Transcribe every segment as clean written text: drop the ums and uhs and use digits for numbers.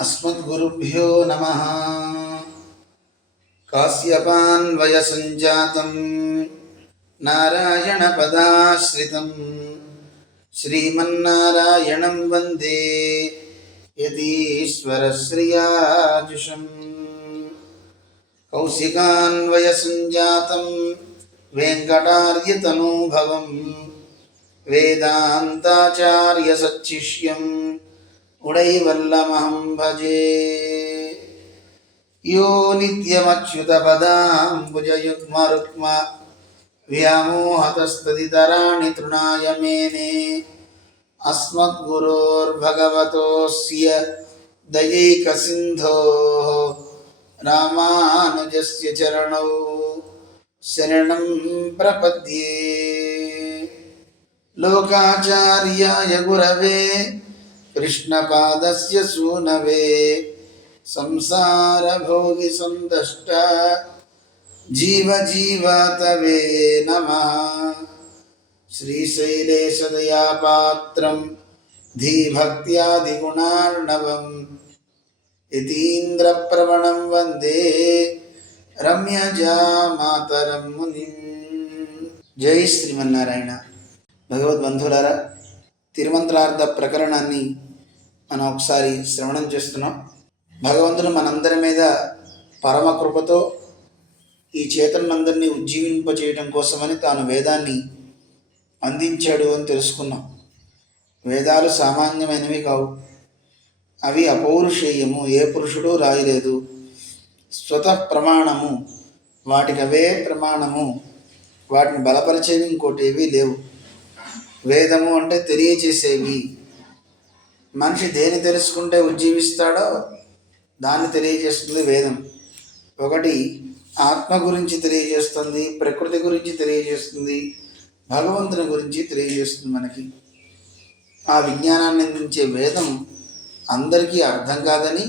अस्मद्गुरुभ्यो नमः। काश्यपान्वयसञ्जातं नारायणपदाश्रितं श्रीमन्नारायणं वन्दे यतीश्वरश्रियाजुषम्। कौशिकान्वयसञ्जातं वेङ्कटार्यतनूभवं वेदान्ताचार्यसच्छिष्यम् उडैवल्लमहं भजे। यो नित्यमच्युतपदाम्बुजयुग्मरुक्म व्यामोहतस्तदितराणि तृणाय मेने। अस्मद्गुरोर्भगवतोऽस्य दयैकसिन्धोः रामानुजस्य चरणौ शरणं प्रपद्ये। लोकाचार्याय गुरवे कृष्णपादस्य सूनवे संसारभोगिसन्दष्ट जीवजीवातवे नमः। श्रीशैलेशदयापात्रं धीभक्त्यादिगुणार्णवम् यतीन्द्रप्रवणं वन्दे रम्यजामातरं मुनिं। జై శ్రీమన్నారాయణ. భగవద్బంధువులారా, తిరుమంత్రార్థ ప్రకరణాన్ని మనం ఒకసారి శ్రవణం చేస్తున్నాం. భగవంతుడు మనందరి మీద పరమ కృపతో ఈ చేతనందరినీ ఉజ్జీవింపచేయడం కోసమని తాను వేదాన్ని అందించాడు అని తెలుసుకున్నాం. వేదాలు సామాన్యమైనవి కావు, అవి అపౌరుషేయము, ఏ పురుషుడు రాయలేదు. స్వతః ప్రమాణము, వాటికి అవే ప్రమాణము, వాటిని బలపరిచేవి ఇంకోటి ఏవీ లేవు. వేదము అంటే తెలియచేసేవి. మనిషి దేని తెలుసుకుంటే ఉజ్జీవిస్తాడో దాన్ని తెలియజేస్తుంది వేదం. ఒకటి ఆత్మ గురించి తెలియజేస్తుంది, ప్రకృతి గురించి తెలియజేస్తుంది, భగవంతుని గురించి తెలియజేస్తుంది. మనకి ఆ విజ్ఞానాన్ని అందించే వేదం అందరికీ అర్థం కాదని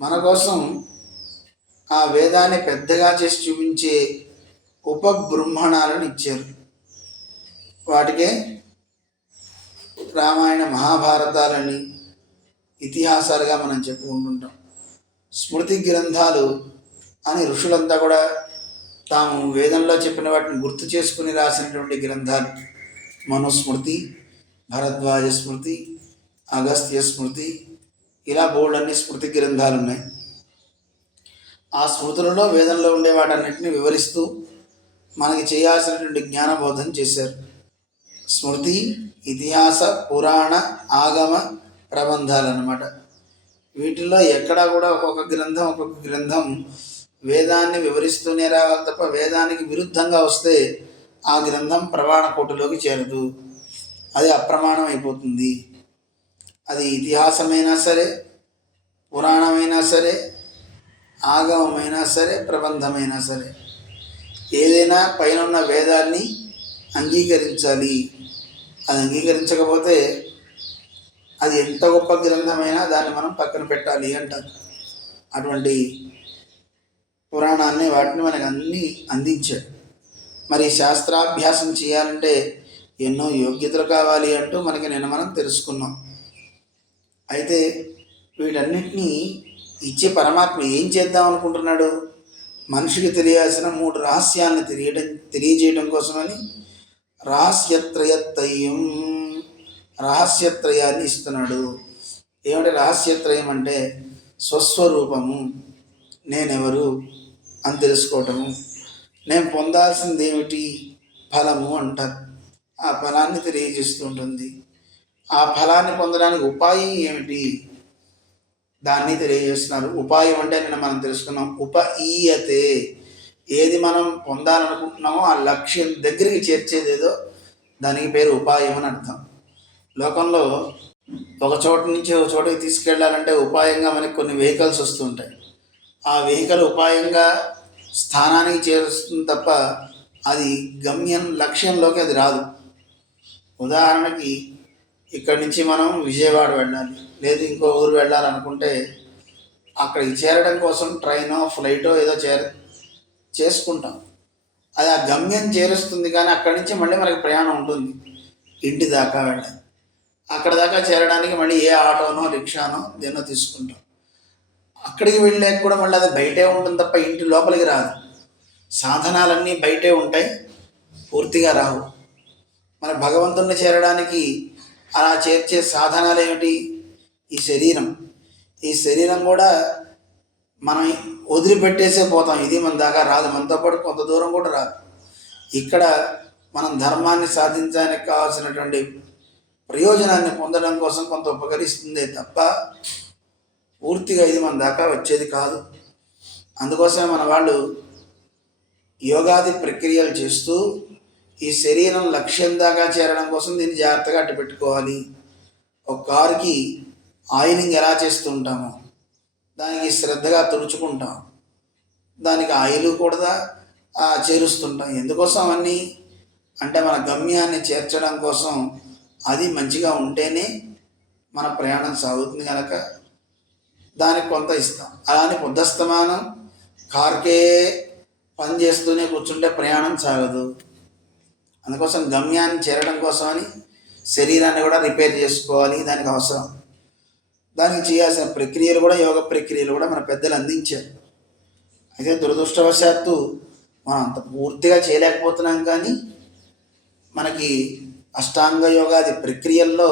మన కోసం ఆ వేదాన్ని పెద్దగా చేసి చూపించే ఉపబృంహణాలను ఇచ్చారు. వాటికే రామాయణ మహాభారతాలని ఇతిహాసాలుగా మనం చెప్పుకుంటుంటాం. స్మృతి గ్రంథాలు అని ఋషులంతా కూడా తాము వేదంలో చెప్పిన వాటిని గుర్తు చేసుకుని రాసినటువంటి గ్రంథాలు. మనుస్మృతి, భరద్వాజ స్మృతి, అగస్త్య స్మృతి, ఇలా బోల్డన్ని స్మృతి గ్రంథాలు ఉన్నాయి. ఆ స్మృతులలో వేదంలో ఉండే వాటన్నిటిని వివరిస్తూ మనకి చేయాల్సినటువంటి జ్ఞానబోధన చేశారు. స్మృతి, ఇతిహాస, పురాణ, ఆగమ ప్రబంధాలు అన్నమాట. వీటిల్లో ఎక్కడా కూడా ఒక్కొక్క గ్రంథం వేదాన్ని వివరిస్తూనే రావాలి తప్ప వేదానికి విరుద్ధంగా వస్తే ఆ గ్రంథం ప్రమాణ కోటిలోకి చేరదు, అది అప్రమాణం అయిపోతుంది. అది ఇతిహాసమైనా సరే, పురాణమైనా సరే, ఆగమమైనా సరే, ప్రబంధమైనా సరే, ఏదైనా పైన ఉన్న వేదాన్ని అంగీకరించాలి. అది అంగీకరించకపోతే అది ఎంత గొప్ప గ్రంథమైనా దాన్ని మనం పక్కన పెట్టాలి అంటారు. అటువంటి పురాణాన్ని వాటిని మనకు అన్నీ అందించాడు. మరి శాస్త్రాభ్యాసం చేయాలంటే ఎన్నో యోగ్యతలు కావాలి అంటూ మనకి నిన్న మనం తెలుసుకున్నాం. అయితే వీటన్నిటినీ ఇచ్చే పరమాత్మ ఏం చేద్దాం అనుకుంటున్నాడు? మనిషికి తెలియాల్సిన 3 రహస్యాలను తెలియజేయడం కోసమని రహస్యత్రయాన్ని ఇస్తున్నాడు. ఏమిటి రహస్యత్రయం అంటే? స్వస్వరూపము, నేనెవరు అని తెలుసుకోవటము, నేను పొందాల్సింది ఏమిటి, ఫలము అంటారు. ఆ ఫలాన్ని తెలియజేస్తూ ఉంటుంది. ఆ ఫలాన్ని పొందడానికి ఉపాయం ఏమిటి, దాన్ని తెలియజేస్తున్నారు. ఉపాయం అంటే నిన్న మనం తెలుసుకున్నాం, ఉపఈయతే, ఏది మనం పొందాలనుకుంటున్నామో ఆ లక్ష్యం దగ్గరికి చేర్చేదేదో దానికి పేరు ఉపాయం అని అర్థం. లోకంలో ఒక చోట నుంచి ఒక చోటకి తీసుకెళ్ళాలంటే ఉపాయంగా మనకి కొన్ని వెహికల్స్ వస్తుంటాయి. ఆ వెహికల్ ఉపాయంగా స్థానానికి చేరుస్తుంది తప్ప అది లక్ష్యంలోకి అది రాదు. ఉదాహరణకి ఇక్కడి నుంచి మనం విజయవాడ వెళ్ళాలి, లేదు ఇంకో ఊరు వెళ్ళాలనుకుంటే అక్కడికి చేరడం కోసం ట్రైనో ఫ్లైటో ఏదో చేసుకుంటాం. అది ఆ గమ్యం చేరుస్తుంది, కానీ అక్కడి నుంచి మళ్ళీ మనకి ప్రయాణం ఉంటుంది ఇంటి దాకా వెళ్ళాలి. అక్కడ దాకా చేరడానికి మళ్ళీ ఏ ఆటోనో రిక్షానో దేనో తీసుకుంటాం. అక్కడికి వెళ్ళాక కూడా మళ్ళీ అది బయటే ఉంటుంది తప్ప ఇంటి లోపలికి రాదు. సాధనాలన్నీ బయటే ఉంటాయి, పూర్తిగా రావు. మన భగవంతుణ్ణి చేరడానికి అలా చేర్చే సాధనాలు ఏమిటి? ఈ శరీరం. ఈ శరీరం కూడా మనం వదిలిపెట్టేసే పోతాం. ఇది మన దాకా రాదు, మనతో పాటు కొంత దూరం కూడా రాదు. ఇక్కడ మనం ధర్మాన్ని సాధించడానికి కావాల్సినటువంటి ప్రయోజనాన్ని పొందడం కోసం కొంత ఉపకరిస్తుందే తప్ప పూర్తిగా ఇది మన దాకా వచ్చేది కాదు. అందుకోసమే మన వాళ్ళు యోగాది ప్రక్రియలు చేస్తూ ఈ శరీరం లక్ష్యం దాకా చేరడం కోసం దీన్ని జాగ్రత్తగా అట్టు పెట్టుకోవాలి. ఒక కారుకి ఆయిలింగ్ ఎలా చేస్తూ ఉంటామో దానికి శ్రద్ధగా తుడుచుకుంటాం, దానికి ఆయిల్ కూడా చేరుస్తుంటాం. ఎందుకోసం అవన్నీ అంటే మన గమ్యాన్ని చేర్చడం కోసం. అది మంచిగా ఉంటేనే మన ప్రయాణం సాగుతుంది కనుక దానికి కొంత ఇస్తాం. అలానే పొద్దస్తమానం కారుకే పని చేస్తూనే కూర్చుంటే ప్రయాణం సాగదు. అందుకోసం గమ్యాన్ని చేరడం కోసమని శరీరాన్ని కూడా రిపేర్ చేసుకోవాలి, దానికి అవసరం. దానికి చేయాల్సిన ప్రక్రియలు కూడా, యోగ ప్రక్రియలు కూడా మన పెద్దలు అందించారు. అయితే దురదృష్టవశాత్తు మనం అంత పూర్తిగా చేయలేకపోతున్నాం. కానీ మనకి అష్టాంగ యోగాది ప్రక్రియల్లో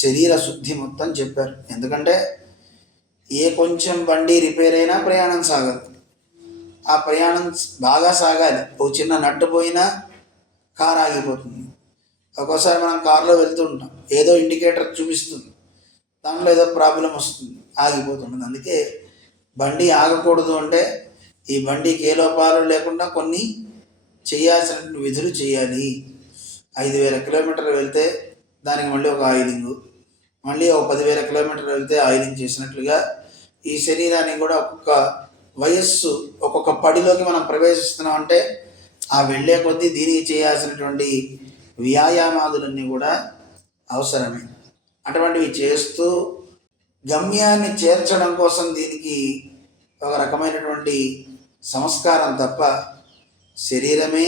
శరీర శుద్ధి మొత్తం చెప్పారు. ఎందుకంటే ఏ కొంచెం బండి రిపేర్ అయినా ప్రయాణం సాగదు. ఆ ప్రయాణం బాగా సాగాలి. ఓ చిన్న నట్టు పోయినా కారు ఆగిపోతుంది. ఒక్కోసారి మనం కారులో వెళ్తూ ఉంటాం, ఏదో ఇండికేటర్ చూపిస్తుంది, దాంట్లో ఏదో ప్రాబ్లం వస్తుంది, ఆగిపోతుంది. అందుకే బండి ఆగకూడదు అంటే ఈ బండికి ఏ లోపాలు లేకుండా కొన్ని చేయాల్సిన విధులు చేయాలి. 5,000 కిలోమీటర్లు వెళ్తే దానికి మళ్ళీ ఒక ఆయిలింగు, మళ్ళీ ఒక 10,000 కిలోమీటర్లు వెళ్తే ఆయిలింగ్ చేసినట్లుగా ఈ శరీరాన్ని కూడా ఒక్కొక్క వయస్సు ఒక్కొక్క పడిలోకి మనం ప్రవేశిస్తున్నాం. అంటే ఆ వెళ్ళే కొద్దీ దీనికి చేయాల్సినటువంటి వ్యాయామాదులన్నీ కూడా అవసరమే. అటువంటివి చేస్తూ గమ్యాన్ని చేర్చడం కోసం దీనికి ఒక రకమైనటువంటి సంస్కారం తప్ప శరీరమే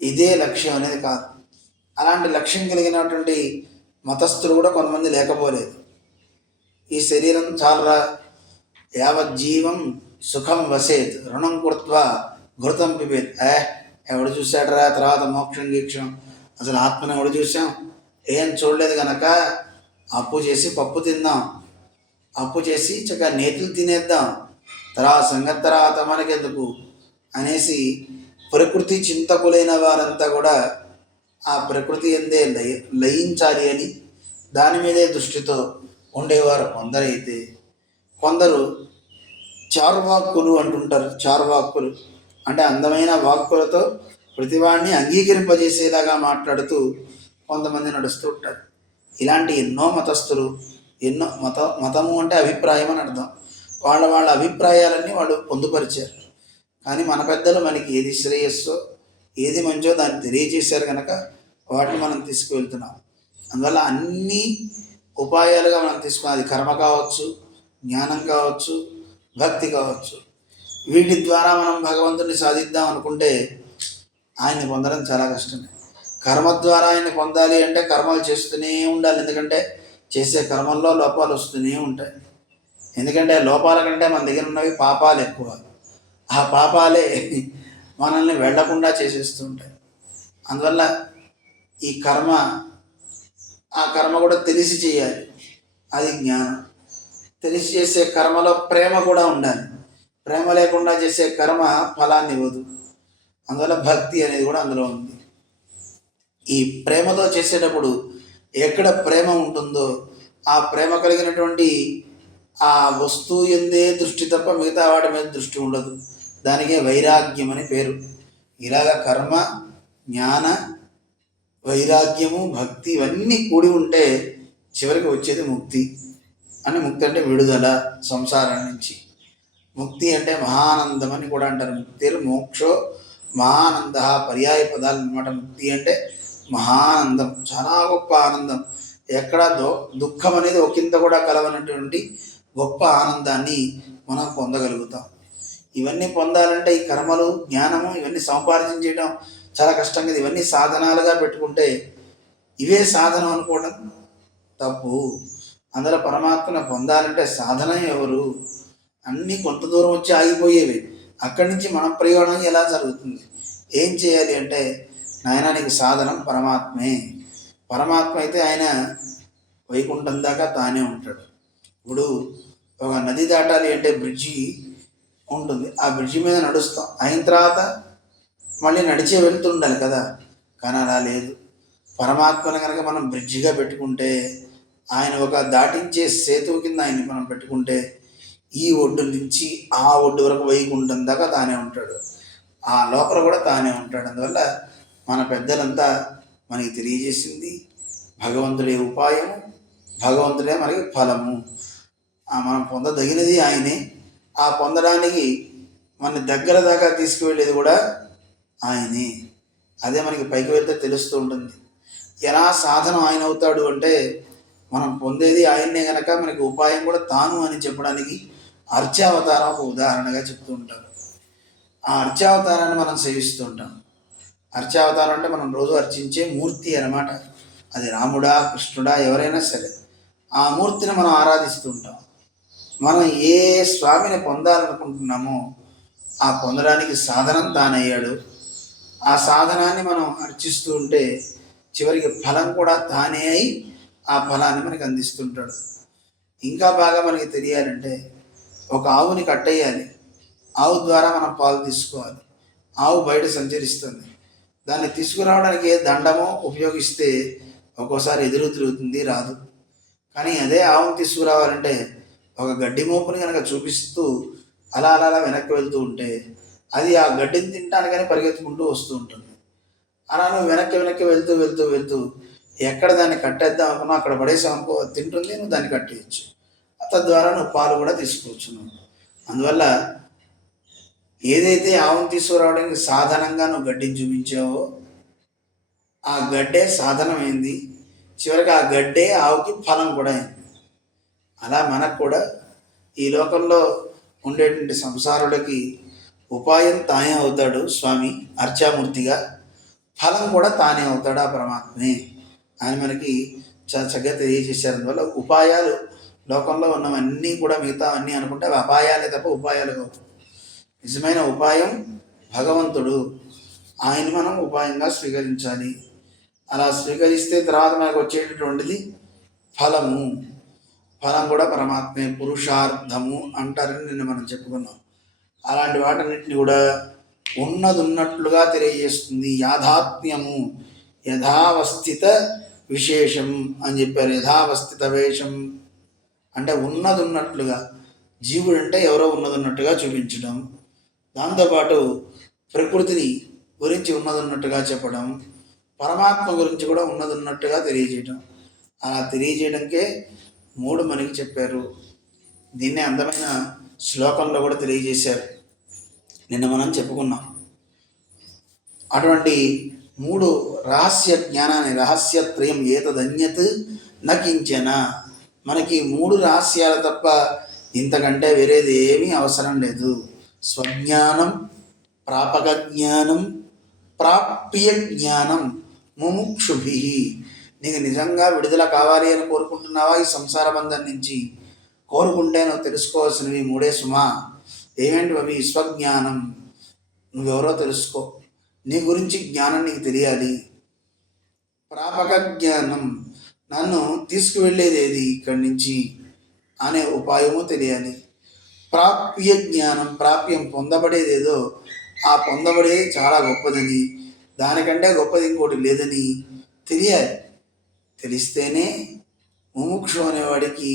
ఇదే లక్ష్యం అనేది కాదు. అలాంటి లక్ష్యం కలిగినటువంటి మతస్థులు కూడా కొంతమంది లేకపోలేదు. ఈ శరీరం చాలా యావజ్జీవం సుఖం వసేత్ రుణం కృత్వా ఘృతం పిబేత్. ఎవడు చూశాడరా తర్వాత మోక్షం గీక్షం, అసలు ఆత్మను ఎవడు చూసాం? ఏం చూడలేదు కనుక అప్పు చేసి పప్పు తిందాం, అప్పు చేసి చక్కగా నేతులు తినేద్దాం, తర్వాత సంగతి తర్వాత మనకెందుకు అనేసి ప్రకృతి చింతకులైన వారంతా కూడా ఆ ప్రకృతి ఎందే లయించాలి అని దాని మీదే దృష్టితో ఉండేవారు కొందరైతే, కొందరు చార్వాక్కులు అంటుంటారు. చార్వాక్కులు అంటే అందమైన వాక్కులతో ప్రతివాడిని అంగీకరింపజేసేలాగా మాట్లాడుతూ కొంతమంది నడుస్తూ ఉంటారు. ఇలాంటి ఎన్నో మతస్థులు, ఎన్నో మతము అంటే అభిప్రాయం అని అర్థం. వాళ్ళ అభిప్రాయాలన్నీ వాళ్ళు పొందుపరిచారు. కానీ మన పెద్దలు మనకి ఏది శ్రేయస్సో ఏది మంచో దాన్ని తెలియజేశారు కనుక వాటిని మనం తీసుకువెళ్తున్నాం. అందువల్ల అన్ని ఉపాయాలుగా మనం తీసుకున్నాం. అది కర్మ కావచ్చు, జ్ఞానం కావచ్చు, భక్తి కావచ్చు. వీటి ద్వారా మనం భగవంతుడిని సాధిద్దాం అనుకుంటే ఆయన్ని పొందడం చాలా కష్టమే. కర్మ ద్వారా ఆయన్ని పొందాలి అంటే కర్మలు చేస్తూనే ఉండాలి. ఎందుకంటే చేసే కర్మల్లో లోపాలు వస్తూనే ఉంటాయి. ఎందుకంటే లోపాల కంటే మన దగ్గర ఉన్నవి పాపాలు ఎక్కువ. ఆ పాపాలే మనల్ని వెళ్లకుండా చేసేస్తూ ఉంటాయి. అందువల్ల ఈ కర్మ, ఆ కర్మ కూడా తెలిసి చేయాలి, అది జ్ఞానం. తెలిసి చేసే కర్మలో ప్రేమ కూడా ఉండాలి. ప్రేమ లేకుండా చేసే కర్మ ఫలాన్ని ఇవ్వదు. అందువల్ల భక్తి అనేది కూడా అందులో ఉంది. ఈ ప్రేమతో చేసేటప్పుడు ఎక్కడ ప్రేమ ఉంటుందో ఆ ప్రేమ కలిగినటువంటి ఆ వస్తువు ఎందే దృష్టి తప్ప మిగతా వాటి మీద దృష్టి ఉండదు. దానికే వైరాగ్యం అని పేరు. ఇలాగ కర్మ, జ్ఞాన, వైరాగ్యము, భక్తి ఇవన్నీ కూడి ఉంటే చివరికి వచ్చేది ముక్తి. అని ముక్తి అంటే విడుదల సంసారం నుంచి. ముక్తి అంటే మహానందం అని కూడా అంటారు. ముక్తిర్ మోక్షో మహానంద పర్యాయ పదాలు అన్నమాట. ముక్తి అంటే మహానందం, చాలా గొప్ప ఆనందం. ఎక్కడ దుఃఖం అనేది ఒకంత కూడా కలవనటువంటి గొప్ప ఆనందాన్ని మనం పొందగలుగుతాం. ఇవన్నీ పొందాలంటే ఈ కర్మలు, జ్ఞానము ఇవన్నీ సముపార్జన చేయడం చాలా కష్టం కదా. ఇవన్నీ సాధనాలుగా పెట్టుకుంటే ఇవే సాధనం అనుకోవడం తప్పు. అందులో పరమాత్మను పొందాలంటే సాధన ఎవరు? అన్నీ కొంత దూరం వచ్చి ఆగిపోయేవి. అక్కడి నుంచి మన ప్రయాణం ఎలా జరుగుతుంది? ఏం చేయాలి అంటే, నాయన నీకు సాధనం పరమాత్మే. పరమాత్మ అయితే ఆయన వైకుంఠం దాకా తానే ఉంటాడు. ఇప్పుడు ఒక నది దాటాలి అంటే బ్రిడ్జి ఉంటుంది, ఆ బ్రిడ్జి మీద నడుస్తాం, అయిన తర్వాత మళ్ళీ నడిచే వెళ్తుండాలి కదా. కానీ అలా లేదు. పరమాత్మను కనుక మనం బ్రిడ్జిగా పెట్టుకుంటే, ఆయన ఒక దాటించే సేతువు కింద ఆయన మనం పెట్టుకుంటే, ఈ ఒడ్డు నుంచి ఆ ఒడ్డు వరకు వైకుంఠం దాకా తానే ఉంటాడు. ఆ లోపల కూడా తానే ఉంటాడు. అందువల్ల మన పెద్దలంతా మనకి తెలియజేసింది భగవంతుడే ఉపాయము, భగవంతుడే మనకి ఫలము. మనం పొందదగినది ఆయనే. ఆ పొందడానికి మన దగ్గర దాకా తీసుకువెళ్ళేది కూడా ఆయనే. అదే మనకి పైకి వెళ్తే తెలుస్తూ ఉంటుంది. ఎలా సాధనం ఆయన అవుతాడు అంటే, మనం పొందేది ఆయన్నే కనుక మనకి ఉపాయం కూడా తాను అని చెప్పడానికి అర్చావతారం ఒక ఉదాహరణగా చెప్తూ ఉంటారు. ఆ అర్చావతారాన్ని మనం సేవిస్తూ ఉంటాం. అర్చావతారం అంటే మనం రోజు అర్చించే మూర్తి అన్నమాట. అది రాముడా, కృష్ణుడా, ఎవరైనా సరే ఆ మూర్తిని మనం ఆరాధిస్తూ ఉంటాం. మనం ఏ స్వామిని పొందాలనుకుంటున్నామో ఆ పొందడానికి సాధనం తానయ్యాడు. ఆ సాధనాన్ని మనం అర్చిస్తూ ఉంటే చివరికి ఫలం కూడా తానే అయి ఆ ఫలాన్ని మనకి అందిస్తుంటాడు. ఇంకా బాగా మనకి తెలియాలంటే, ఒక ఆవుని కట్టేయాలి, ఆవు ద్వారా మనం పాలు తీసుకోవాలి. ఆవు బయట సంచరిస్తుంది, దాన్ని తీసుకురావడానికి ఏ దండమో ఉపయోగిస్తే ఒక్కోసారి ఎదురు తిరుగుతుంది, రాదు. కానీ అదే ఆవును తీసుకురావాలంటే ఒక గడ్డి మోపుని కనుక చూపిస్తూ అలా అలా అలా వెనక్కి వెళ్తూ ఉంటే అది ఆ గడ్డిని తినడానికని పరిగెత్తుకుంటూ వస్తూ ఉంటుంది. అలా నువ్వు వెనక్కి వెనక్కి వెళ్తూ వెళ్తూ వెళ్తూ ఎక్కడ దాన్ని కట్టేద్దాం అనుకున్నా అక్కడ పడేసాం అనుకో, తింటుంది, నువ్వు దాన్ని కట్టేయచ్చు. తద్వారా నువ్వు పాలు కూడా తీసుకోవచ్చు నువ్వు. అందువల్ల ఏదైతే ఆవును తీసుకురావడానికి సాధనంగా నువ్వు గడ్డిని చూపించావో ఆ గడ్డే సాధనమైంది, చివరికి ఆ గడ్డే ఆవుకి ఫలం కూడా అయింది. అలా మనకు కూడా ఈ లోకంలో ఉండేటువంటి సంసారులకి ఉపాయం తానే అవుతాడు స్వామి అర్చామూర్తిగా, ఫలం కూడా తానే అవుతాడు ఆ పరమాత్మే అని మనకి చాలా చక్కగా తెలియజేశారు. అందువల్ల ఉపాయాలు లోకంలో ఉన్నవన్నీ కూడా మిగతా అన్నీ అనుకుంటే అవి అపాయాలే తప్ప ఉపాయాలు కావు. నిజమైన ఉపాయం భగవంతుడు, ఆయన మనం ఉపాయంగా స్వీకరించాలి. అలా స్వీకరిస్తే తర్వాత మనకు వచ్చేటటువంటిది ఫలము. ఫలం కూడా పరమాత్మే, పురుషార్థము అంటారని నిన్న మనం చెప్పుకున్నాం. అలాంటి వాటన్నిటిని కూడా ఉన్నదున్నట్లుగా తెలియజేస్తుంది. యాథాత్మ్యము, యథావస్థిత విశేషం అని చెప్పారు. యథావస్థిత వేషం అంటే ఉన్నదున్నట్లుగా, జీవుడు అంటే ఎవరో ఉన్నదున్నట్టుగా చూపించడం, దాంతోపాటు ప్రకృతిని గురించి ఉన్నదున్నట్టుగా చెప్పడం, పరమాత్మ గురించి కూడా ఉన్నదున్నట్టుగా తెలియజేయడం. అలా తెలియజేయడానికే 3 మనకి చెప్పారు. దీన్నే అందమైన శ్లోకంలో కూడా తెలియజేశారు, నిన్న మనం చెప్పుకున్నాం. అటువంటి 3 రహస్య జ్ఞానాన్ని, రహస్యత్రయం ఏతదన్యత్ నకించన, మనకి 3 రహస్యాలు తప్ప ఇంతకంటే వేరేది ఏమీ అవసరం లేదు. స్వజ్ఞానం, ప్రాపక జ్ఞానం, ప్రాప్య జ్ఞానం ముముక్షుభి. నీకు నిజంగా విడుదల కావాలి అని కోరుకుంటున్నావా ఈ సంసార బంధం నుంచి? కోరుకుంటే నువ్వు తెలుసుకోవాల్సినవి 3 సుమా. ఏమేంటి అవి? స్వజ్ఞానం, నువ్వెవరో తెలుసుకో, నీ గురించి జ్ఞానం నీకు తెలియాలి. ప్రాపక జ్ఞానం, నన్ను తీసుకువెళ్ళేది ఏది ఇక్కడి నుంచి అనే ఉపాయము తెలియాలి. ప్రాప్య జ్ఞానం, ప్రాప్యం పొందబడేది ఏదో ఆ పొందబడేది చాలా గొప్పదని, దానికంటే గొప్పది ఇంకోటి లేదని తెలియాలి. తెలిస్తేనే ముముక్షు అనేవాడికి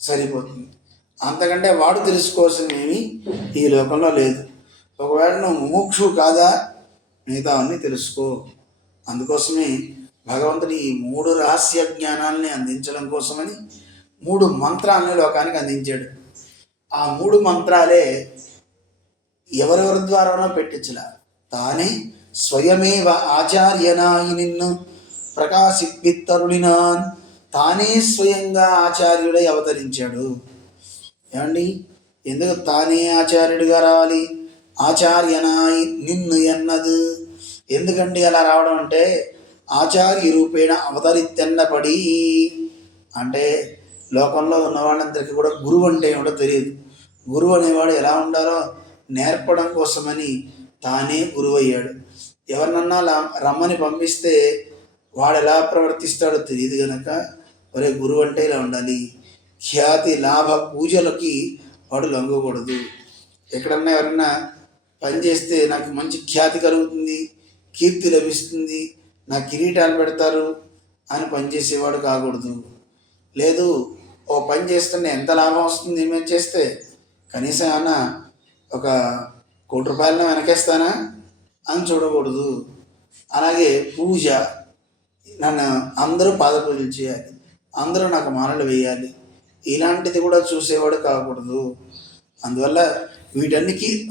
సరిపోతుంది. అంతకంటే వాడు తెలుసుకోవాల్సినవి ఈ లోకంలో లేదు. ఒకవేళ నువ్వు ముముక్షు కాదా, మిగతా అన్నీ తెలుసుకో. అందుకోసమే భగవంతుడు ఈ 3 రహస్య జ్ఞానాలని అందించడం కోసమని 3 మంత్రాలని లోకానికి అందించాడు. ఆ 3 మంత్రాలే ఎవరెవరి ద్వారానో పెట్టించలా, తానే స్వయమేవ ఆచార్యనాయి నిన్ను ప్రకాశిప్పిత్తరుడినాన్, తానే స్వయంగా ఆచార్యుడై అవతరించాడు. ఏమండి, ఎందుకు తానే ఆచార్యుడిగా రావాలి? ఆచార్యనాయి నిన్ను ఎన్నదు, ఎందుకండి అలా రావడం అంటే, ఆచార్య రూపేణ అవతరిత్తెన్నపడి అంటే లోకంలో ఉన్న వాళ్ళందరికీ కూడా గురువు అంటే ఏమిటో తెలియదు. గురువు అనేవాడు ఎలా ఉండాలో నేర్పడం కోసమని తానే గురువు అయ్యాడు. ఎవరినన్నా రమ్మని పంపిస్తే వాడు ఎలా ప్రవర్తిస్తాడో తెలియదు కనుక, ఒరే గురువు అంటే ఇలా ఉండాలి, ఖ్యాతి లాభ పూజలకి వాడు లొంగకూడదు. ఎక్కడన్నా ఎవరన్నా పని చేస్తే నాకు మంచి ఖ్యాతి కలుగుతుంది, కీర్తి లభిస్తుంది, నా కిరీటాలు పెడతారు అని పనిచేసేవాడు కాకూడదు. లేదు, ఓ పని చేస్తుంటే ఎంత లాభం వస్తుంది ఏమేమి చేస్తే, కనీసం ఏమన్నా ఒక 1,00,00,000 రూపాయలను వెనకేస్తానా అని చూడకూడదు. అలాగే పూజ, నన్ను అందరూ పాదపూజలు చేయాలి, అందరూ నాకు మాలలు వేయాలి, ఇలాంటిది కూడా చూసేవాడు కాకూడదు. అందువల్ల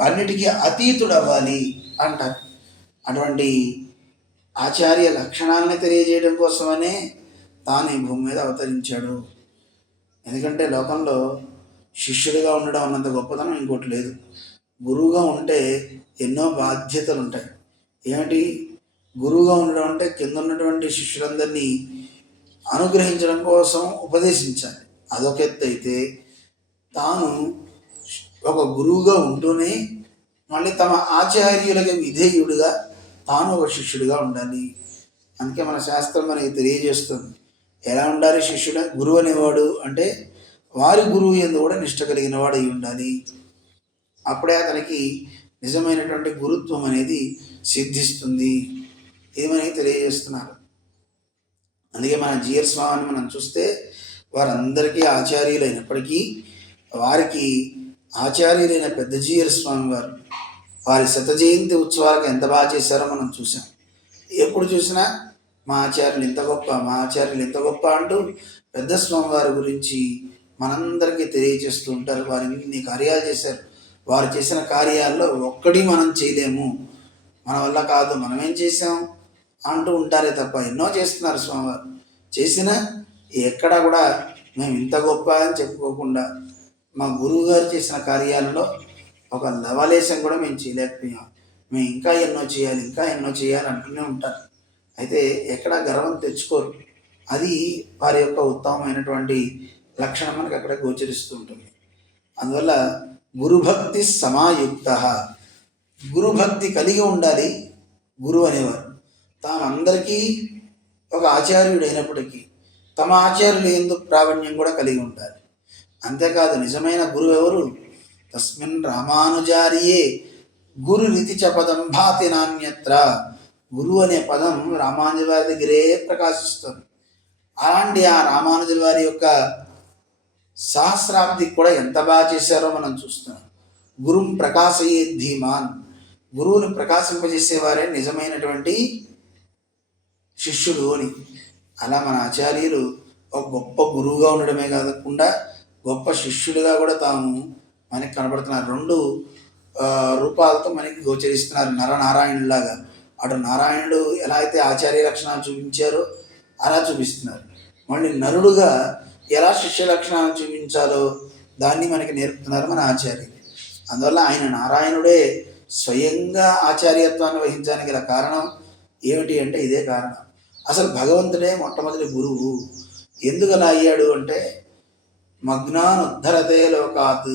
అన్నిటికీ అతీతుడు అవ్వాలి అంటారు. అటువంటి ఆచార్య లక్షణాలని తెలియజేయడం కోసమనే తాను ఈ భూమి మీద అవతరించాడు. ఎందుకంటే లోకంలో శిష్యుడిగా ఉండడం అన్నంత గొప్పతనం ఇంకోటి లేదు. గురువుగా ఉంటే ఎన్నో బాధ్యతలు ఉంటాయి. ఏమిటి గురువుగా ఉండడం అంటే? కింద ఉన్నటువంటి శిష్యులందరినీ అనుగ్రహించడం కోసం ఉపదేశించాలి, అదొక ఎత్తు అయితే, తాను ఒక గురువుగా ఉంటూనే మళ్ళీ తమ ఆచార్యులకి విధేయుడిగా తాను ఒక శిష్యుడిగా ఉండాలి. అందుకే మన శాస్త్రం మనకి తెలియజేస్తుంది ఎలా ఉండాలి శిష్యుడు. గురువు అనేవాడు అంటే వారి గురువు యందు కూడా నిష్ట కలిగిన వాడు అయి ఉండాలి. అప్పుడే అతనికి నిజమైనటువంటి గురుత్వం అనేది సిద్ధిస్తుంది. ఇది మనకి తెలియజేస్తున్నారు. అందుకే మన జిఆర్ స్వామిని మనం చూస్తే వారందరికీ ఆచార్యులైనప్పటికీ వారికి ఆచార్యులైన పెద్ద జిఆర్ స్వామి వారు వారి శత జయంతి ఉత్సవాలకు ఎంత బాగా చేశారో మనం చూసాం. ఎప్పుడు చూసినా మా ఆచార్యులు ఇంత గొప్ప, మా ఆచార్యులు ఇంత గొప్ప అంటూ పెద్ద స్వామి వారి గురించి మనందరికీ తెలియజేస్తూ ఉంటారు. వారు ఇన్ని కార్యాలు చేశారు, వారు చేసిన కార్యాల్లో ఒక్కటి మనం చేయలేము, మన వల్ల కాదు, మనమేం చేసాం అంటూ ఉంటారే తప్ప ఎన్నో చేస్తున్నారు స్వామివారు. చేసినా ఎక్కడా కూడా మేము ఇంత గొప్ప అని చెప్పుకోకుండా మా గురువు గారు చేసిన కార్యాలలో ఒక లవలేశం కూడా మేము చేయలేకపోయాం, మేము ఇంకా ఎన్నో చేయాలి, ఇంకా ఎన్నో చేయాలి అంటూనే ఉంటారు. అయితే ఎక్కడ గర్వం తెచ్చుకోరు. అది వారి యొక్క ఉత్తమమైనటువంటి లక్షణం మనకి అక్కడ గోచరిస్తూ ఉంటుంది. అందువల్ల గురుభక్తి సమాయుక్త, గురుభక్తి కలిగి ఉండాలి గురువు అనేవారు. తాను అందరికీ ఒక ఆచార్యుడు అయినప్పటికీ తమ ఆచార్యులు ఎందుకు ప్రావీణ్యం కూడా కలిగి ఉండాలి. అంతేకాదు నిజమైన గురువు ఎవరు? తస్మిన్ రామానుజారియే గురు రీతి చ పదం భాతి నాణ్యత్ర. గురువు అనే పదం రామానుజుల వారి దగ్గరే ప్రకాశిస్తుంది. అలాంటి ఆ రామానుజుల వారి యొక్క సహస్రాబ్దికి కూడా ఎంత బాగా చేశారో మనం చూస్తున్నాం. గురుం ప్రకాశయే ధీమాన్, గురువుని ప్రకాశింపజేసేవారే నిజమైనటువంటి శిష్యుడు అని. అలా మన ఆచార్యులు ఒక గొప్ప గురువుగా ఉండడమే కాకుండా గొప్ప శిష్యుడిగా కూడా తాము మనకి కనబడుతున్నారు. 2 రూపాలతో మనకి గోచరిస్తున్నారు. నరనారాయణులాగా అటు నారాయణుడు ఎలా అయితే ఆచార్య లక్షణాలు చూపించారో అలా చూపిస్తున్నారు. మళ్ళీ నరుడుగా ఎలా శిష్య లక్షణాలు చూపించాలో దాన్ని మనకి నేర్పుతున్నారు మన ఆచార్యులు. అందువల్ల ఆయన నారాయణుడే స్వయంగా ఆచార్యత్వాన్ని వహించడానికి గల కారణం ఏమిటి అంటే ఇదే కారణం. అసలు భగవంతుడే మొట్టమొదటి గురువు. ఎందుకు అలా అయ్యాడు అంటే మగ్నానుద్ధరతే లోకాత్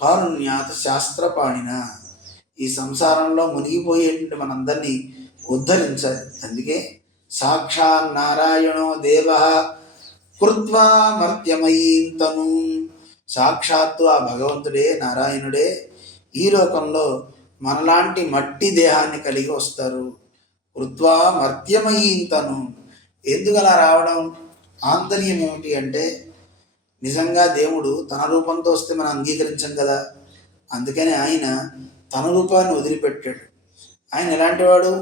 కారుణ్యాత్ శాస్త్రపాణిన. ఈ సంసారంలో మునిగిపోయేటువంటి మనందరినీ ఉద్ధరించాలి. అందుకే సాక్షాత్ నారాయణో దేవ కృత్వా మర్త్యమయీం తను. సాక్షాత్తు ఆ భగవంతుడే నారాయణుడే ఈ లోకంలో మనలాంటి మట్టి దేహాన్ని కలిగి వస్తారు. కృత్వా మర్త్యమయీం తను. ఎందుకు అలా రావడం? ఆంతర్యం ఏమిటి అంటే నిజంగా దేవుడు తన రూపంతో వస్తే మనం అంగీకరించం కదా. అందుకని ఆయన తన రూపాన్ని వదిలిపెట్టాడు. ఆయన ఎలాంటి వాడు?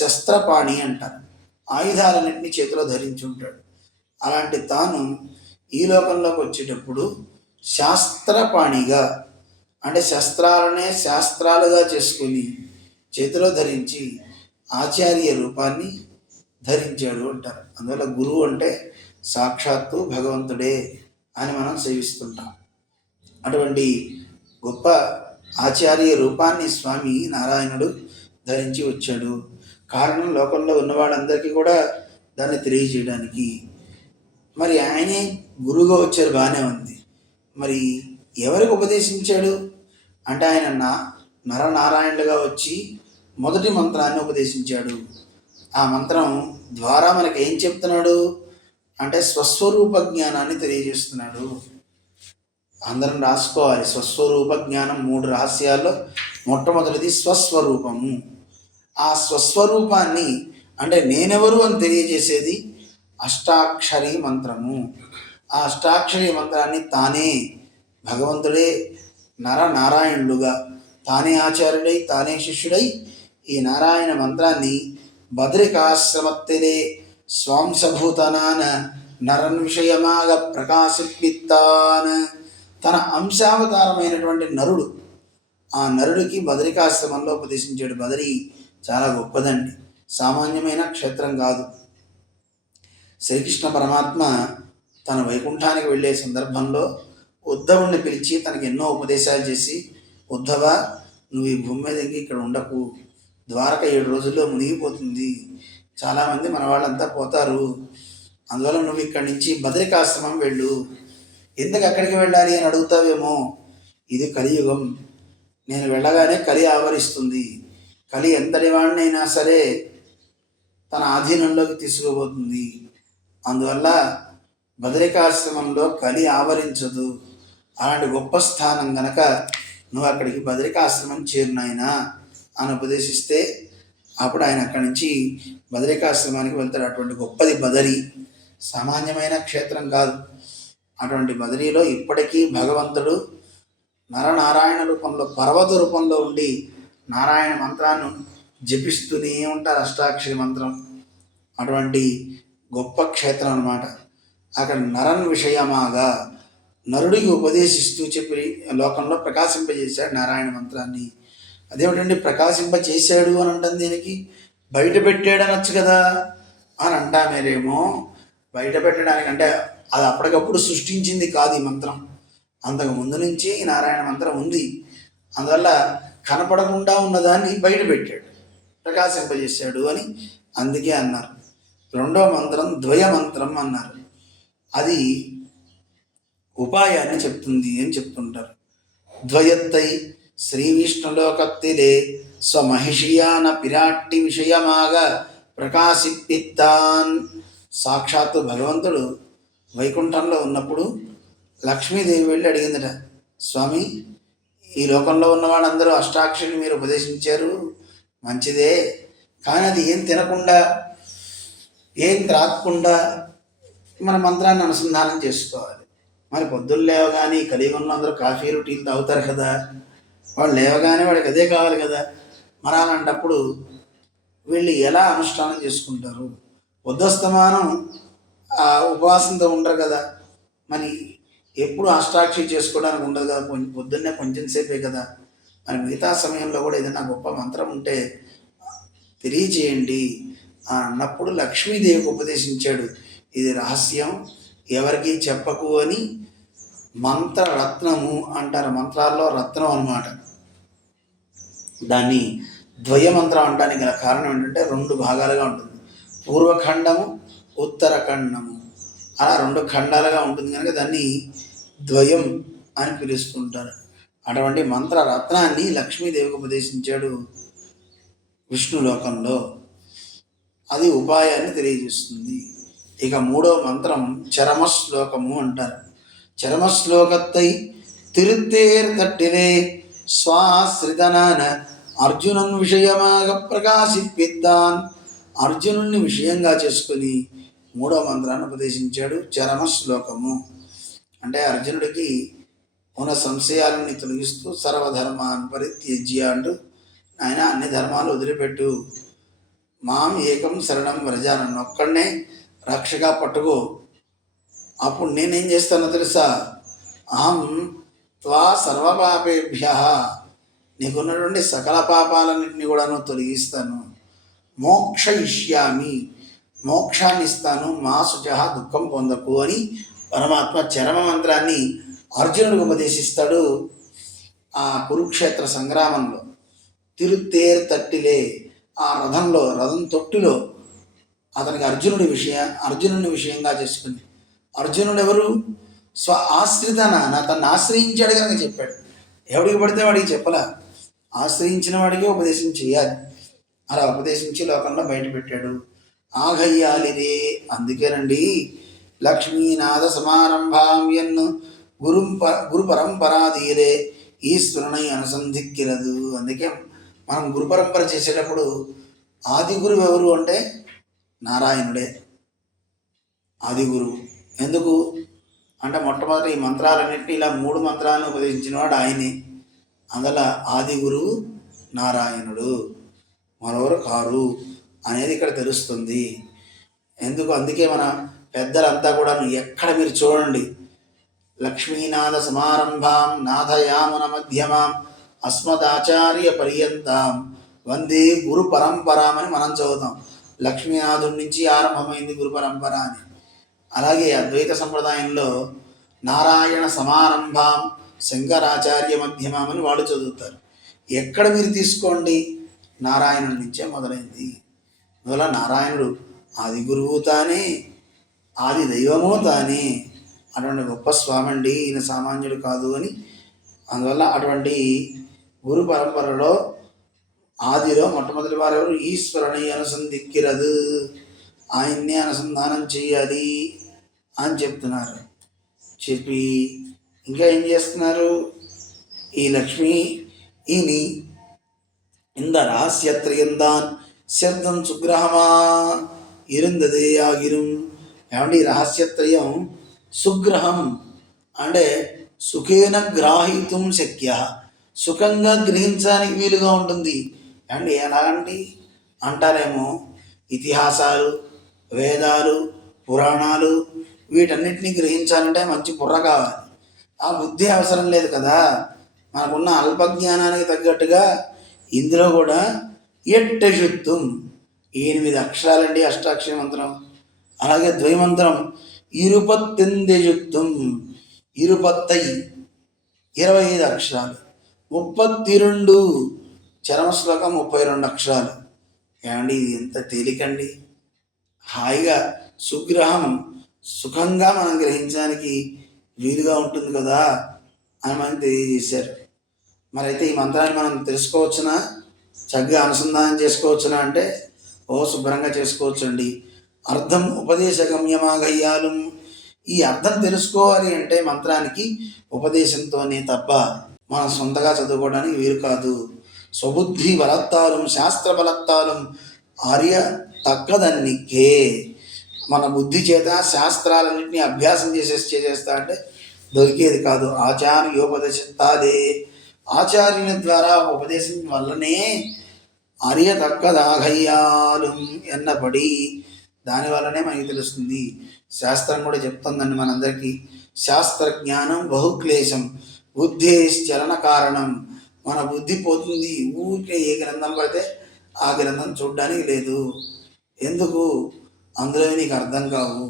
శస్త్రపాణి అంటారు. ఆయుధాలన్నింటినీ చేతిలో ధరించి ఉంటాడు. అలాంటి తాను ఈ లోకంలోకి వచ్చేటప్పుడు శాస్త్రపాణిగా, అంటే శస్త్రాలనే శాస్త్రాలుగా చేసుకుని చేతిలో ధరించి ఆచార్య రూపాన్ని ధరించాడు అంటారు. అందువల్ల గురువు అంటే సాక్షాత్తు భగవంతుడే అని మనం సేవిస్తుంటాం. అటువంటి గొప్ప ఆచార్య రూపాన్ని స్వామి నారాయణుడు ధరించి వచ్చాడు. కారణం లోకంలో ఉన్నవాళ్ళందరికీ కూడా దాన్ని తెలియజేయడానికి. మరి ఆయనే గురువుగా వచ్చారు, బాగానే ఉంది. మరి ఎవరికి ఉపదేశించాడు అంటే ఆయన నరనారాయణులుగా వచ్చి మొదటి మంత్రాన్ని ఉపదేశించాడు. ఆ మంత్రం ద్వారా మనకి ఏం చెప్తున్నాడు అంటే స్వస్వరూప జ్ఞానాన్ని తెలియజేస్తున్నాడు. అందరం రాసుకోవాలి. స్వస్వరూప జ్ఞానం 3 రహస్యాల్లో మొట్టమొదటిది స్వస్వరూపము. ఆ స్వస్వరూపాన్ని అంటే నేనెవరు అని తెలియజేసేది అష్టాక్షరి మంత్రము. ఆ అష్టాక్షరి మంత్రాన్ని తానే భగవంతుడే నరనారాయణులుగా తానే ఆచార్యుడై తానే శిష్యుడై ఈ నారాయణ మంత్రాన్ని బదరికాశ్రమత్తిలే స్వాంశభూతనాన నరన్ విషయమాగ ప్రకాశిపిత్తాన్. తన అంశావతారమైనటువంటి నరుడు, ఆ నరుడికి బదరికాశ్రమంలో ఉపదేశించాడు. బదరి చాలా గొప్పదండి, సామాన్యమైన క్షేత్రం కాదు. శ్రీకృష్ణ పరమాత్మ తన వైకుంఠానికి వెళ్ళే సందర్భంలో ఉద్ధవుణ్ణి పిలిచి తనకి ఎన్నో ఉపదేశాలు చేసి, ఉద్ధవ నువ్వు ఈ భూమి మీద ఇక్కడ ఉండకు, ద్వారక 7 రోజుల్లో మునిగిపోతుంది, చాలామంది మన వాళ్ళంతా పోతారు, అందువల్ల నువ్వు ఇక్కడి నుంచి బదరికాశ్రమం వెళ్ళు. ఎందుకు అక్కడికి వెళ్ళాలి అని అడుగుతావేమో, ఇది కలియుగం, నేను వెళ్ళగానే కలి ఆవరిస్తుంది, కలి ఎంతటి వాడినైనా సరే తన ఆధీనంలోకి తీసుకుపోతుంది, అందువల్ల బదరికాశ్రమంలో కలి ఆవరించదు, అలాంటి గొప్ప స్థానం గనక నువ్వు అక్కడికి బదరికాశ్రమం చేరినాయనా అని ఉపదేశిస్తే అప్పుడు ఆయన అక్కడి నుంచి బదరికాశ్రమానికి వెళ్తాడు. అటువంటి గొప్పది బదరి, సామాన్యమైన క్షేత్రం కాదు. అటువంటి బదరిలో ఇప్పటికీ భగవంతుడు నరనారాయణ రూపంలో పర్వత రూపంలో ఉండి నారాయణ మంత్రాన్ని జపిస్తూనే ఉంటారు, అష్టాక్షరి మంత్రం. అటువంటి గొప్ప క్షేత్రం అన్నమాట. అక్కడ నరన్ విషయమాగా నరుడికి ఉపదేశిస్తూ చెప్పి లోకంలో ప్రకాశింపజేశాడు నారాయణ మంత్రాన్ని. అదేమిటండి ప్రకాశింపచేశాడు అని అంటాం, దీనికి బయట పెట్టాడు అనొచ్చు కదా అని అంటామేరేమో. బయట పెట్టడానికి అంటే అది అప్పటికప్పుడు సృష్టించింది కాదు ఈ మంత్రం, అంతకు ముందు నుంచి ఈ నారాయణ మంత్రం ఉంది. అందువల్ల కనపడకుండా ఉన్నదాన్ని బయట పెట్టాడు, ప్రకాశింపజేశాడు అని అందుకే అన్నారు. రెండో మంత్రం ద్వయ మంత్రం అన్నారు, అది ఉపాయాన్ని చెప్తుంది అని చెప్తుంటారు. ద్వయత్తై శ్రీ విష్ణులోకత్తిలే స్వమహిషియాన పిరాట్టి విషయమాగా ప్రకాశిపిత్తాన్. సాక్షాత్తు భగవంతుడు వైకుంఠంలో ఉన్నప్పుడు లక్ష్మీదేవి వెళ్ళి అడిగిందట, స్వామి ఈ లోకంలో ఉన్న వాళ్ళందరూ అష్టాక్షరిని మీరు ఉపదేశించారు, మంచిదే, కానీ అది ఏం తినకుండా ఏం త్రాగకుండా మన మంత్రాన్ని అనుసంధానం చేసుకోవాలి. మరి పొద్దున్న లేవగానే కలియుగంలో అందరూ కాఫీలు టీలు తాగుతారు కదా, వాళ్ళు లేవగానే వాడికి అదే కావాలి కదా. మరి అలాంటప్పుడు వీళ్ళు ఎలా అనుష్ఠానం చేసుకుంటారు? పొద్దుస్తమానం ఉపవాసంతో ఉండరు కదా, మరి ఎప్పుడు అష్టాక్షరి చేసుకోవడానికి ఉండదు కదా, పొద్దున్నే కొంచెం సేపే కదా. మరి మిగతా సమయంలో కూడా ఏదైనా గొప్ప మంత్రం ఉంటే తెలియచేయండి అన్నప్పుడు లక్ష్మీదేవికి ఉపదేశించాడు. ఇది రహస్యం, ఎవరికి చెప్పకు అని. మంత్రరత్నము అంటారు, మంత్రాల్లో రత్నం అన్నమాట. దాన్ని ద్వయమంత్రం అనడానికి గల కారణం ఏంటంటే 2 భాగాలుగా ఉంటుంది, పూర్వఖండము ఉత్తరఖండము, అలా 2 ఖండాలుగా ఉంటుంది కనుక దాన్ని ద్వయం అని పిలుస్తుంటారు. అటువంటి మంత్రరత్నాన్ని లక్ష్మీదేవికి ఉపదేశించాడు విష్ణులోకంలో, అది ఉపాయాన్ని తెలియజేస్తుంది. ఇక 3వ మంత్రం చరమశ్లోకము అంటారు. చరమశ్లోకత్తై తిరుత్తేర్ తట్టిలే స్వాశ్రితనాన అర్జునన్ విషయమాగ ప్రకాశిపిత్తాన్. అర్జునుడిని విషయంగా చేసుకుని 3వ మంత్రాన్ని ఉపదేశించాడు. చరమశ్లోకము అంటే అర్జునుడికి ఉన్న సంశయాలని తొలగిస్తూ సర్వధర్మాన్ పరిత్యజ్య అంటూ, ఆయన అన్ని ధర్మాలు వదిలిపెట్టు, మాం ఏకం శరణం వ్రజ, నన్ను ఒక్కడనే రక్షగా పట్టుకో, అప్పుడు నేనేం చేస్తానో తెలుసా, అహం త్వా సర్వపాపేభ్య, నీకున్నటువంటి సకల పాపాలన్నింటినీ కూడా తొలగిస్తాను, మోక్షయిష్యామి, మోక్షాన్ని ఇస్తాను, మా శుచః దుఃఖం పొందకు అని పరమాత్మ చరమ మంత్రాన్ని అర్జునుడికి ఉపదేశిస్తాడు. ఆ కురుక్షేత్ర సంగ్రామంలో తిరుత్తేర్ తట్టిలే, ఆ రథం తొట్టిలో అతనికి అర్జునుని విషయంగా చేసుకుని, అర్జునుడు ఎవరు? స్వ ఆశ్రితన నా తను ఆశ్రయించాడు కనుక చెప్పాడు. ఎవడికి పడితే వాడికి చెప్పలా, ఆశ్రయించిన వాడికే ఉపదేశం చేయాలి. అలా ఉపదేశించి లోకంలో బయటపెట్టాడు. ఆఘయ్యాలిదే. అందుకేనండి లక్ష్మీనాథ సమారంభాం ఎన్ను గురు పరంపరాధీరే ఈశ్వరునై అనుసంధిక్కిరదు. అందుకే మనం గురు పరంపర చేసేటప్పుడు ఆది గురువు ఎవరు అంటే నారాయణుడే ఆది గురువు. ఎందుకు అంటే మొట్టమొదటి ఈ మంత్రాలన్నింటినీ ఇలా 3 మంత్రాలను ఉపదేశించినవాడు ఆయనే. అందువల్ల ఆది గురువు నారాయణుడు, మరొకరు కారు అనేది ఇక్కడ తెలుస్తుంది. అందుకే మన పెద్దలంతా కూడా ఎక్కడ మీరు చూడండి, లక్ష్మీనాథ సమారంభాం నాథయామున మధ్యమాం అస్మదాచార్య పర్యంతం వందే గురు పరంపరాం అని మనం చదువుతాం. లక్ష్మీనాథుడి నుంచి ఆరంభమైంది గురు పరంపర అని. అలాగే అద్వైత సంప్రదాయంలో నారాయణ సమారంభాం శంకరాచార్య మధ్యమాం అని వాళ్ళు చదువుతారు. ఎక్కడ మీరు తీసుకోండి నారాయణుడి నుంచే మొదలైంది. అందువల్ల నారాయణుడు ఆది గురువు తానే, ఆది దైవము తానే. అటువంటి గొప్ప స్వామి అండి ఈయన, సామాన్యుడు కాదు అని. అందువల్ల అటువంటి గురు పరంపరలో ఆదిలో మొట్టమొదటి వారు ఎవరు? ఈశ్వరుని అనుసంధిక్కిరదు, ఆయన్నే అనుసంధానం చేయాలి అని చెప్తున్నారు. చెప్పి ఇంకా ఏం చేస్తున్నారు? ఈ లక్ష్మి ఈని இந்த ரகசியத்திரையந்தான் శబ్దం సుగ్రహమా ఇరుందదే ఆగిరం. ఏమంటే ఈ రహస్యత్రయం సుగ్రహం అంటే సుఖేన గ్రాహితుం శక్య, సుఖంగా గ్రహించడానికి వీలుగా ఉంటుంది. అండి ఎలాంటి అంటారేమో ఇతిహాసాలు, వేదాలు, పురాణాలు వీటన్నిటినీ గ్రహించాలంటే మంచి బుర్ర కావాలి. ఆ బుద్ధి అవసరం లేదు కదా. మనకున్న అల్పజ్ఞానానికి తగ్గట్టుగా ఇందులో కూడా 8 శుద్ధం 8 అక్షరాలండి అష్టాక్షర మంత్రం. అలాగే ద్వైమంత్రం 25 శుద్ధం 25 అక్షరాలు, 32 చరమ శ్లోకం 32 అక్షరాలు. ఏమండి ఇది ఎంత తేలికండి. హాయిగా సుగ్రహం సుఖంగా మనం గ్రహించడానికి వీలుగా ఉంటుంది కదా అని మనం తెలియజేశారు. మరైతే ఈ మంత్రాన్ని మనం తెలుసుకోవచ్చునా, చక్కగా అనుసంధానం చేసుకోవచ్చునా అంటే శుభ్రంగా చేసుకోవచ్చండి. అర్థం ఉపదేశగమ్యమాగయ్యాలు. ఈ అర్థం తెలుసుకోవాలి అంటే మంత్రానికి ఉపదేశంతోనే తప్ప మనం సొంతగా చదువుకోవడానికి వీలు కాదు. స్వబుద్ధి బలత్తాలం శాస్త్ర బలత్తాలం ఆర్య తక్కదన్నికే. మన బుద్ధి చేత శాస్త్రాలన్నింటినీ అభ్యాసం చేసేస్తా అంటే దొరికేది కాదు. ఆచార్యోపదేశిస్తాదే, ఆచార్యుని ద్వారా ఉపదేశం వల్లనే ఆర్య తక్కదాఘయ్యాలు ఎన్నపడి దానివల్లనే మనకి తెలుస్తుంది. శాస్త్రం కూడా చెప్తుందండి మనందరికీ, శాస్త్రజ్ఞానం బహుక్లేశం బుద్ధేశ్చలన కారణం. మన బుద్ధి పోతుంది, ఊరికే ఏ గ్రంథం పడితే ఆ గ్రంథం చూడడానికి లేదు. ఎందుకు? అందులో నీకు అర్థం కావు.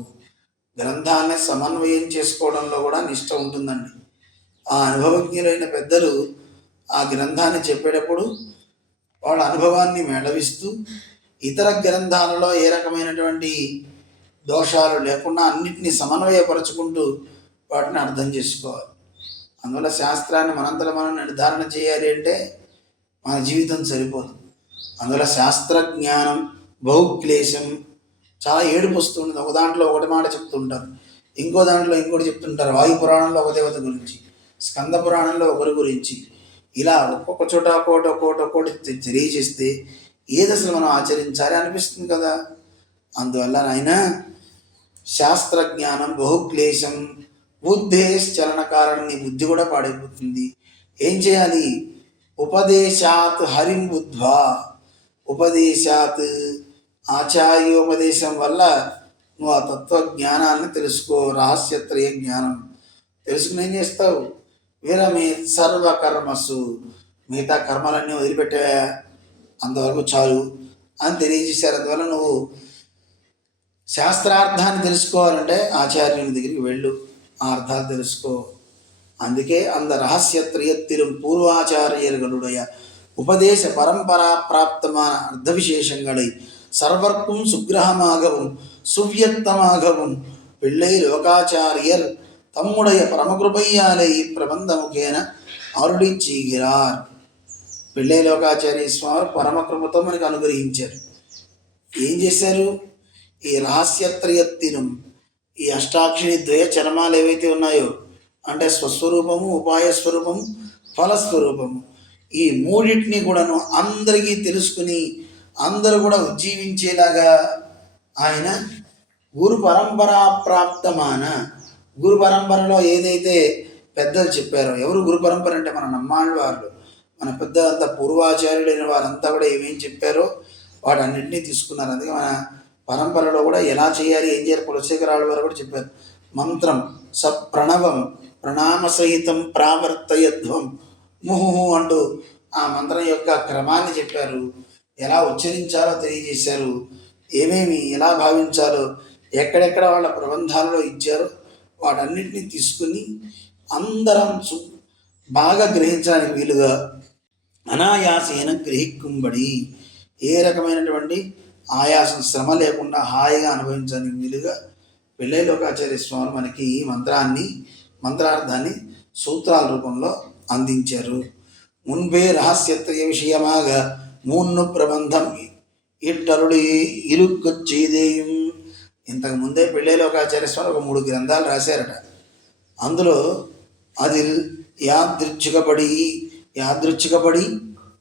గ్రంథాన్ని సమన్వయం చేసుకోవడంలో కూడా నిష్ట ఉంటుందండి. ఆ అనుభవజ్ఞులైన పెద్దలు ఆ గ్రంథాన్ని చెప్పేటప్పుడు వాళ్ళ అనుభవాన్ని మేళవిస్తూ ఇతర గ్రంథాలలో ఏ రకమైనటువంటి దోషాలు లేకుండా అన్నిటినీ సమన్వయపరచుకుంటూ వాటిని అర్థం చేసుకోవాలి. అందువల్ల శాస్త్రాన్ని మనంతలో మనం నిర్ధారణ చేయాలి అంటే మన జీవితం సరిపోదు. అందువల్ల శాస్త్రజ్ఞానం బహుక్లేశం, చాలా ఏడుపు వస్తుంటుంది. ఒక దాంట్లో ఒకటి మాట చెప్తుంటారు, ఇంకో దాంట్లో ఇంకోటి చెప్తుంటారు. వాయు పురాణంలో ఒక దేవత గురించి, స్కంద పురాణంలో ఒకరి గురించి, ఇలా ఒక్కొక్క చోట ఒక్కోటి తెలియజేస్తే ఏ దశలు మనం ఆచరించాలి అనిపిస్తుంది కదా. అందువల్ల నాయన శాస్త్రజ్ఞానం బహుక్లేశం బుద్ధేశ్చలన కారణం. నీ బుద్ధి కూడా పాడైపోతుంది. ఏం చేయాలి? ఉపదేశాత్ హరిం బుద్ధ్వా, ఉపదేశాత్ ఆచార్యోపదేశం వల్ల నువ్వు ఆ తత్వజ్ఞానాన్ని తెలుసుకో. రహస్యత్రయ జ్ఞానం తెలుసుకుని ఏం చేస్తావు? విరమే సర్వకర్మసు, మిగతా కర్మలన్నీ వదిలిపెట్టావా, అంతవరకు చాలు అని తెలియజేశారు. అందువల్ల నువ్వు శాస్త్రార్థాన్ని తెలుసుకోవాలంటే ఆచార్యుని దగ్గరికి వెళ్ళు, ఆ అర్థాలు తెలుసుకో. అందుకే அந்த ரகசியத்திரயத்திலும் பூர்வாச்சாரியர்களுடைய உபதேச பரம்பரா பிராப்தமான அர்த்த விசேஷங்களை சர்வர்க்கும் சுக்கிரகமாகவும் சுவ்யக்தமாகவும் பிள்ளை லோகாச்சாரியர் தம்முடைய பரமகிருபையாலே இப்பிரబంధముఖేన అరుడి చీగిరార్. పిళ్ళైలోకాచార్య స్వామి పరమకృపతో మనకు అనుగ్రహించారు. ఏం చేశారు? ఈ రహస్యత్రయత్తినం, ఈ అష్టాక్షరి ద్వయ చరమాలు ఏవైతే ఉన్నాయో అంటే స్వస్వరూపము, ఉపాయ స్వరూపము, ఫలస్వరూపము, ఈ మూడింటిని కూడాను అందరికీ తెలుసుకుని అందరూ కూడా ఉజ్జీవించేలాగా ఆయన గురు పరంపరా ప్రాప్తమాన, గురు పరంపరలో ఏదైతే పెద్దలు చెప్పారో, ఎవరు గురు పరంపర అంటే మన నమ్మాళ్ళ వాళ్ళు, మన పెద్దలంతా పూర్వాచార్యులైన వారంతా కూడా ఏమేం చెప్పారో వాటన్నింటినీ తీసుకున్నారు. అందుకే మన పరంపరలో కూడా ఎలా చేయాలి, ఏం చేయాలి కులశేఖరాళ్ళ వారు కూడా చెప్పారు. మంత్రం సప్రణవం ప్రణామ సహితం ప్రావర్తయధ్వం ముహు అంటూ ఆ మంత్రం యొక్క క్రమాన్ని చెప్పారు. ఎలా ఉచ్చరించాలో తెలియజేశారు. ఏమేమి ఎలా భావించాలో ఎక్కడెక్కడ వాళ్ళ ప్రబంధాలలో ఇచ్చారో వాటన్నిటిని తీసుకుని అందరం బాగా గ్రహించడానికి వీలుగా అనాయాసేన గ్రహిక్కుబడి, ఏ రకమైనటువంటి ఆయాసం శ్రమ లేకుండా హాయిగా అనుభవించడానికి వీలుగా పిళ్ళైలోకాచార్య స్వామి మనకి ఈ మంత్రార్థాన్ని సూత్రాల రూపంలో అందించారు. మున్పే రహస్యత్రయ విషయమాగ మూన్ను ప్రబంధం ఇట్టరుడి ఇరుక్కచ్చేదేయం. ఇంతకుముందే పిళ్ళైలోకాచార్య స్వామి ఒక 3 గ్రంథాలు రాశారట. అందులో అది యాదృచ్ఛికపడి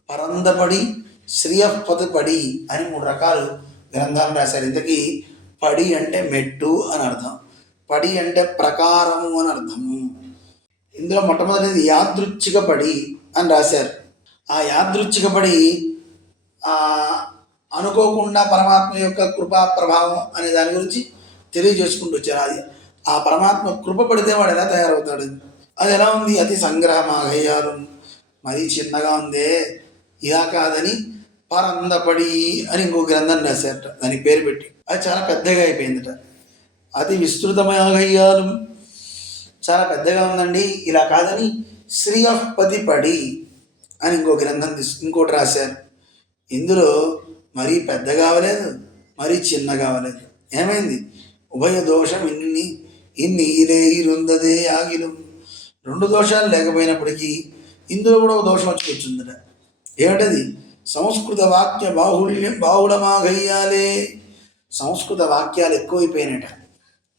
పరందపడి శ్రియపతి అని 3 రకాలు గ్రంథాలు రాశారు. ఇంతకీ పడి అంటే మెట్టు అని అర్థం, పడి అంటే ప్రకారము అని అర్థము. ఇందులో మొట్టమొదటిది యాదృచ్ఛికపడి అని రాశారు. ఆ యాదృచ్ఛికపడి అనుకోకుండా పరమాత్మ యొక్క కృపా ప్రభావం అనే దాని గురించి తెలియజేసుకుంటూ వచ్చారు. అది ఆ పరమాత్మ కృప పడితే వాడు ఎలా తయారవుతాడు, అది ఎలా ఉంది, అతి సంగ్రహమాఘయ్యాలు, మరీ చిన్నగా ఉందే, ఇలా కాదని పరందపడి అని ఇంకో గ్రంథం రాశారట, దానికి పేరు పెట్టి. అది చాలా పెద్దగా అయిపోయిందట. అతి విస్తృతమాఘయ్యాలు, చాలా పెద్దగా ఉందండి, ఇలా కాదని శ్రీయపతి పడి అని ఇంకో గ్రంథం ఇంకోటి రాశారు. ఇందులో మరీ పెద్ద కావలేదు, మరీ చిన్న కావలేదు. ఏమైంది? ఉభయ దోషం ఇన్ని ఇలే ఇరుందదే ఆగిలు. 2 దోషాలు లేకపోయినప్పటికీ ఇందులో కూడా ఒక దోషం వచ్చి కూర్చుందట. ఏమిటది? సంస్కృత వాక్య బాహుళమాగయ్యాలే. సంస్కృత వాక్యాలు ఎక్కువైపోయినట.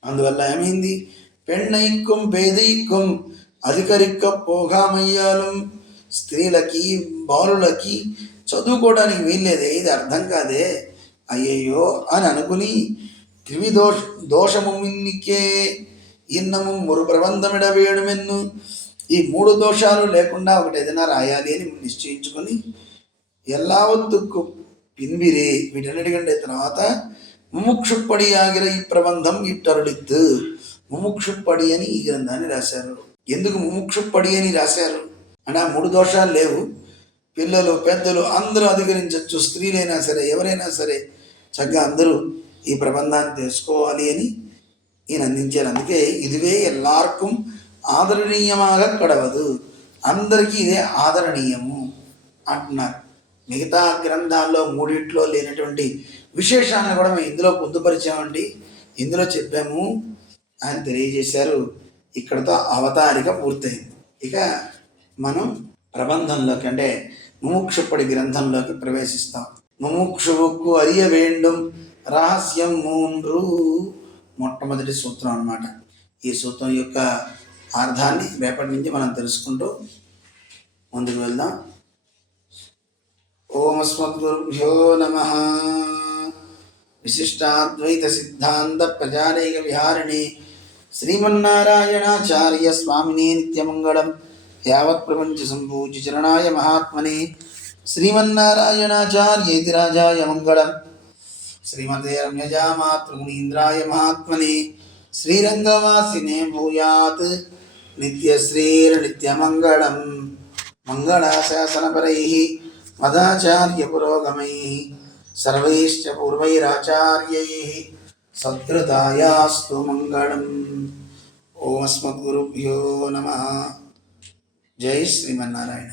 అందువల్ల ఏమైంది? పెన్నైక్కం పేదైక్కం అధికరిక్క పోగామయ్యాలం. స్త్రీలకి బాలులకి చదువుకోవడానికి వీల్లేదే, ఇది అర్థం కాదే, అయ్యయ్యో అని అనుకుని దోషము మిన్నికే ఇన్నము మురు ప్రబంధమిడ వేడుమెన్ను. ఈ 3 దోషాలు లేకుండా ఒకటి ఏదైనా రాయాలి అని నిశ్చయించుకొని ఎల్లావత్తుకు పిన్విరే, వీటన్నిటికంటే తర్వాత ముముక్షుప్పడి ఆగిర ఈ ప్రబంధం ఇట్టరుడిత్తు. ముముక్షుప్పడి అని ఈ గ్రంథాన్ని రాశారు. ఎందుకు ముముక్షుప్పడి అని రాశారు అంటే ఆ 3 దోషాలు లేవు, పిల్లలు పెద్దలు అందరూ అధికరించవచ్చు, స్త్రీలైనా సరే ఎవరైనా సరే చక్కగా అందరూ ఈ ప్రబంధాన్ని తెలుసుకోవాలి అని ఈయన అందించారు. అందుకే ఇదివే ఎల్లార్కం ఆదరణీయమాగా కడవదు, అందరికీ ఇదే ఆదరణీయము అంటున్నారు. మిగతా గ్రంథాల్లో 3 లేనటువంటి విశేషాలను కూడా మేము ఇందులో పొందుపరిచామండి, ఇందులో చెప్పాము అని తెలియజేశారు. ఇక్కడతో అవతారిక పూర్తయింది. ఇక మనం ప్రబంధంలోకి అంటే ముముక్షుప్పడి గ్రంథంలోకి ప్రవేశిస్తాం. ముముక్షువుకు అరియ వేండం రహస్యం 3 మొట్టమొదటి సూత్రం అన్నమాట. ఈ సూత్రం యొక్క అర్థాన్ని రేపటి నుంచి మనం తెలుసుకుంటూ ముందుకు వెళ్దాం. ఓం అస్మద్గురుభ్యో నమః. విశిష్టాద్వైత సిద్ధాంత ప్రజానేక విహారిణి శ్రీమన్నారాయణాచార్య స్వామినే నిత్యమంగళం. యావత్ ప్రపంచ సంపూజ్య చరణాయ మహాత్మనే శ్రీమన్నారాయణాచార్యేతి రాజాయ మంగళం. శ్రీమతే రమ్యజా మాతృమునీంద్రాయ మహాత్మనే శ్రీరంగవాసినే భూయాత్ నిత్యశ్రీర్నిత్యమంగళం. మంగళాశాసనపరైః మదాచార్య పురోగమైః సర్వైశ్చ పూర్వైరాచార్యైః సత్కృతాయాస్తు మంగళం. ఓం అస్మద్గురుభ్యో నమః. జై శ్రీమన్నారాయణ.